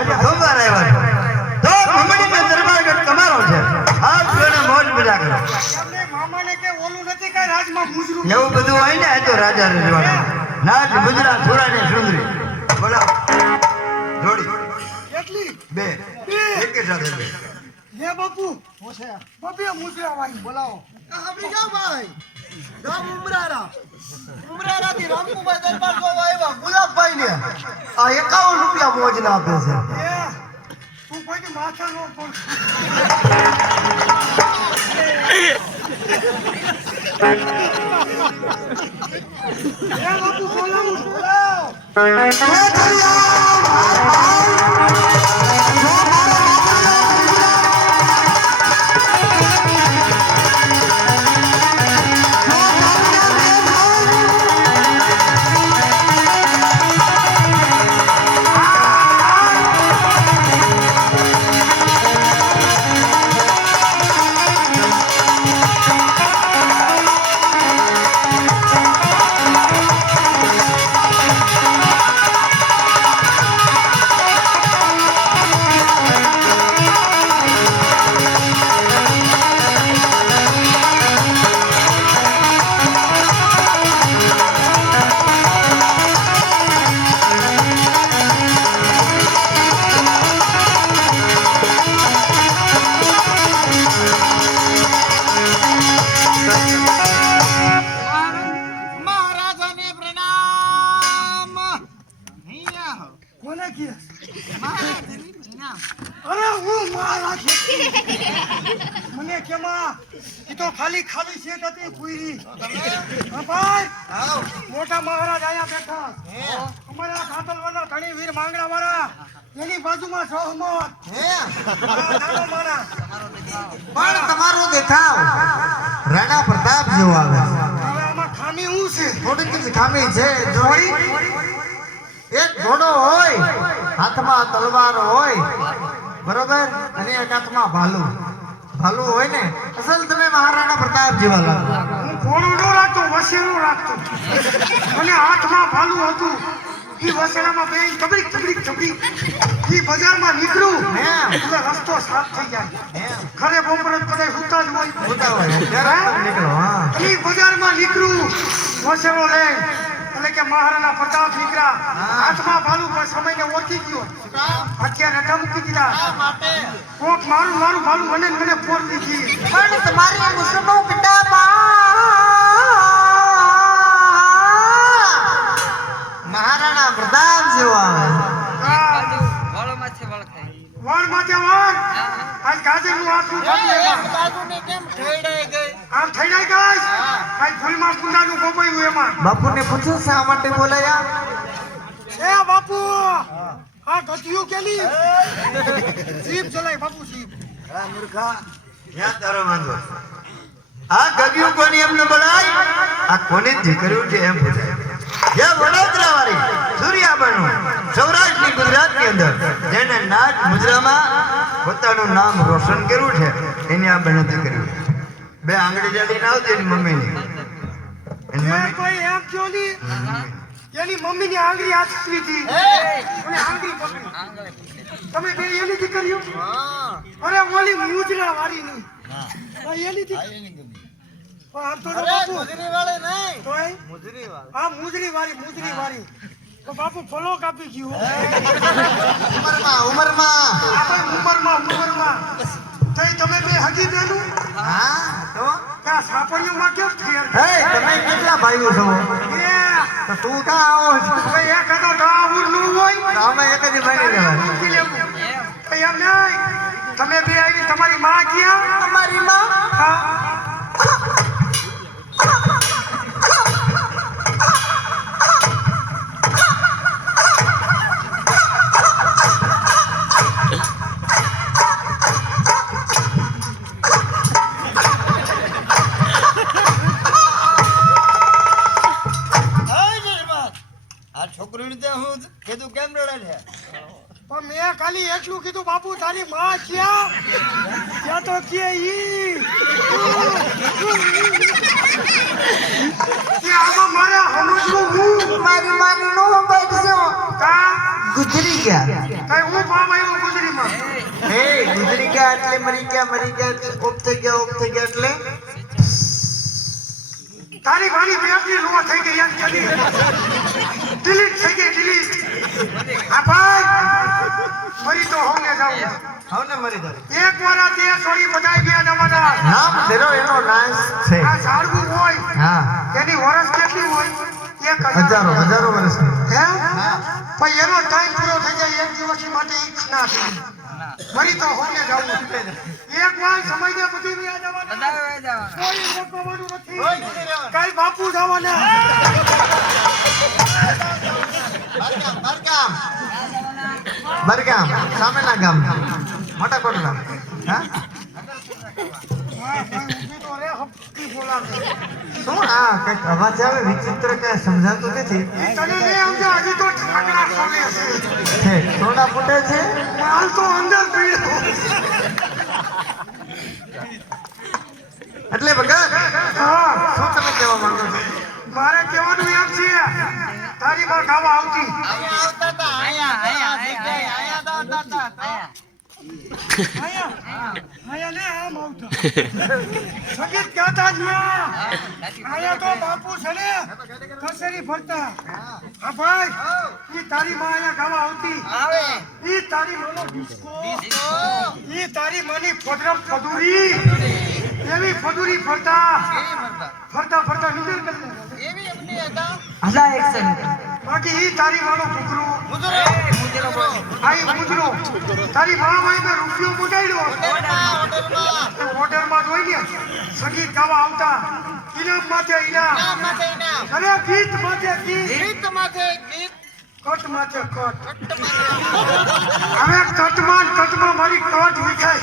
આજે સોમવાર આવ્યા છો. તો મમ્મીને દરબાર તમારો છે. આપ જોને મોજ મજા કરો મામાને કે ઓલું નથી કઈ રાજમાં મુજરું? એવું બધું હોય ને તો રાજા રજવાડા. નાચ મુજરા છોરા ને સુંદરી. બોલો. જોડી. કેટલી? બે. એક સાથે બે. હે બાપુ. બબે મુજરા ભાઈ બોલાવો. આપણી ક્યાં ભાઈ. ગામ ઉમરારા રામકુભાઈ દરબાર જોવા આવ્યા ગુલાબભાઈ ને આ એકાવન રૂપિયા મોજ ના આપે છે. એ તું માથા નો પણ હે બાપુ બોલાવું બોલાવ અરે હું મારા મને કેમાં એ તો ખાલી ખાલી સેટ હતી પૂરી ભાઈ મોટા મહારાજ આયા બેઠા. અમારા ખાતલવાના ધણી વીર માંગડા વાળા એની બાજુમાં સહમત. હે? નાનો મારા પણ તમારો દેખાવ રાણા પ્રતાપ જેવો આવે. હવે આમાં ખામી હું છે? થોડીક જ ખામી છે જોડી એક ઘોડો હોય હાથમાં તલવાર હોય બરોબર? અને એક હાથમાં ભાલું. ભાલું હોય ને અસલ તમે મહારાણા પ્રતાપ જેવા લાગો. હું ઘોડું ન રાખતો વસેલું રાખતો અને હાથમાં ભાલું હતું. ઈ વસેલામાં બે ચબડી ચબડી ચબડી ઈ બજારમાં નીકળું. એટલે રસ્તો સાફ થઈ જાય. હે ખરે બપોરે બધા સુતા જ હોય. સુતા હોય ત્યારે નીકળો હા. ઈ બજારમાં નીકળું. વસેલો લે. એટલે કે મહારાણા પ્રતાપ નીકળ્યા. હાથમાં ભાલું પણ સમયને ઓળખી ગયો. અત્યારે ધમકી દીધા. કોક મારું મારું ભાલું મને મને ફોર દીધી. પણ તમારી મુસલમાન પિતા આમ થઈ જાય ગાઈસ? આજ ફૂલમાં કુંડાનું ગોપાયું એમાં. બાપુને પૂછો શા માટે બોલાયા? એ બાપુ આ ગતિયું કેલી? જીપ ચલાય બાપુ જીપ ક્યાં તારો વાંધો. આ ગગ્યું કોની એમને બોલાય? આ કોને દીકરીઓ છે એમ પૂછાય. જે વડોદરા વાળી સૂર્યાબેનું સૌરાષ્ટ્રની ગુજરાતની અંદર જેને નાચ મુદ્રામાં પોતાનું નામ રોશન કર્યું છે. એની આ બેનો કર્યું છે. બે આંગળી જાડીને આવતી એની મમ્મીની. એની મમ્મી કોઈ એમ કયો ની એની મમ્મીની આંગળી હતી. અને આંગળી પકડી. તમે બે એની દીકરીઓ? અરે ઓલી મુજરા વાળી ની. એની દીકરી. આમ તો બાપુ આ મુજરી વાળી મુજરી વાળી તો બાપુ ફલો કાપી ગયું ઉમરમાં ઉમરમાં. આપણે ઉમરમાં ઉંમરમાં. તમે બે હગી બેનું? હા. સાપણીઓમાં કેમ થયેલ હે તમે કેટલા ભાઈઓ છો? એ તો તું કાં આવો છો? નું હોય. તો અમે એક જ ભાઈ લેવા. એમ નહીં. તમે બે આવી તમારી માં ક્યાં તમારી માં? હા. હું કીધું કેમ રડે છે? પણ મેં ખાલી એટલું કીધું બાપુ તારી માં ક્યાં? ક્યાં તો કે ઈ. આમાં મારે સમજવું હું? મારી માની નો બચશો કા? ગુજરી ગયા. કઈ હું પામ આવ્યો ગુજરીમાં? એ ગુજરી ગયા એટલે મરી ગયા મરી ગયા એટલે ઓફ થઈ ગયા ઓફ થઈ ગયા એટલે? તારી વાણી બેટરી લો થઈ ગઈ એમ ચલી ડિલીટ થઈ ગઈ ડિલીટ આ ભાઈ. મરી તો હોને જાઉં હવને મરી જાય એક વાર તે છોડી બધાય ગયા જમાના નામ તેરો એનો નાશ છે. આ ઝાડવું હોય હા. તેની વરસ કેટલી હોય? એક હજારો. હજારો વર્ષ હે? પણ એનો ટાઈમ પૂરો થઈ જાય એક દિવસ માટે એક ના થઈ મરી તો હોને જાવ એક વાર સમય દે બધી વ્યા જવાના કોઈ રોકવાનું નથી. કાલ બાપુ જવાના. બરગામ બરગામ સામેના ગામ. મોટા કોટલા હા. શું? આ કંઈક અવાજ આવે વિચિત્ર કઈ સમજાતું નથી. છે. સોડા ફૂટે છે? માલ તો અંદર. એટલે ભગત હા, શું તમે કહેવા માંગો છો? મારે કહેવાનું એમ છે તારી પર ખાવા આવતી. તો બાપુ છે ફરતા. હા, ભાઈ, ઈ ખાવા આવતી. ઈ તારી માનો તારી માની ફોટરમ ફદુરી એવી ફદુરી ફરતા. ફરતા ફરતા કરી બાકી ઈ તારી માનો કુકરું આઈ મુજરો તારી વાળો ભાઈ મેં રૂપિયો મુજાડ્યો એ હોટેલમાં જોઈ ને સંગીત ગાવા આવતા. ઇનામ માથે ઇનામ. અરે ગીત માથે ગીત કટ માથે કટ. હવે કટમાં કટમાં મારી કટ વિખાય.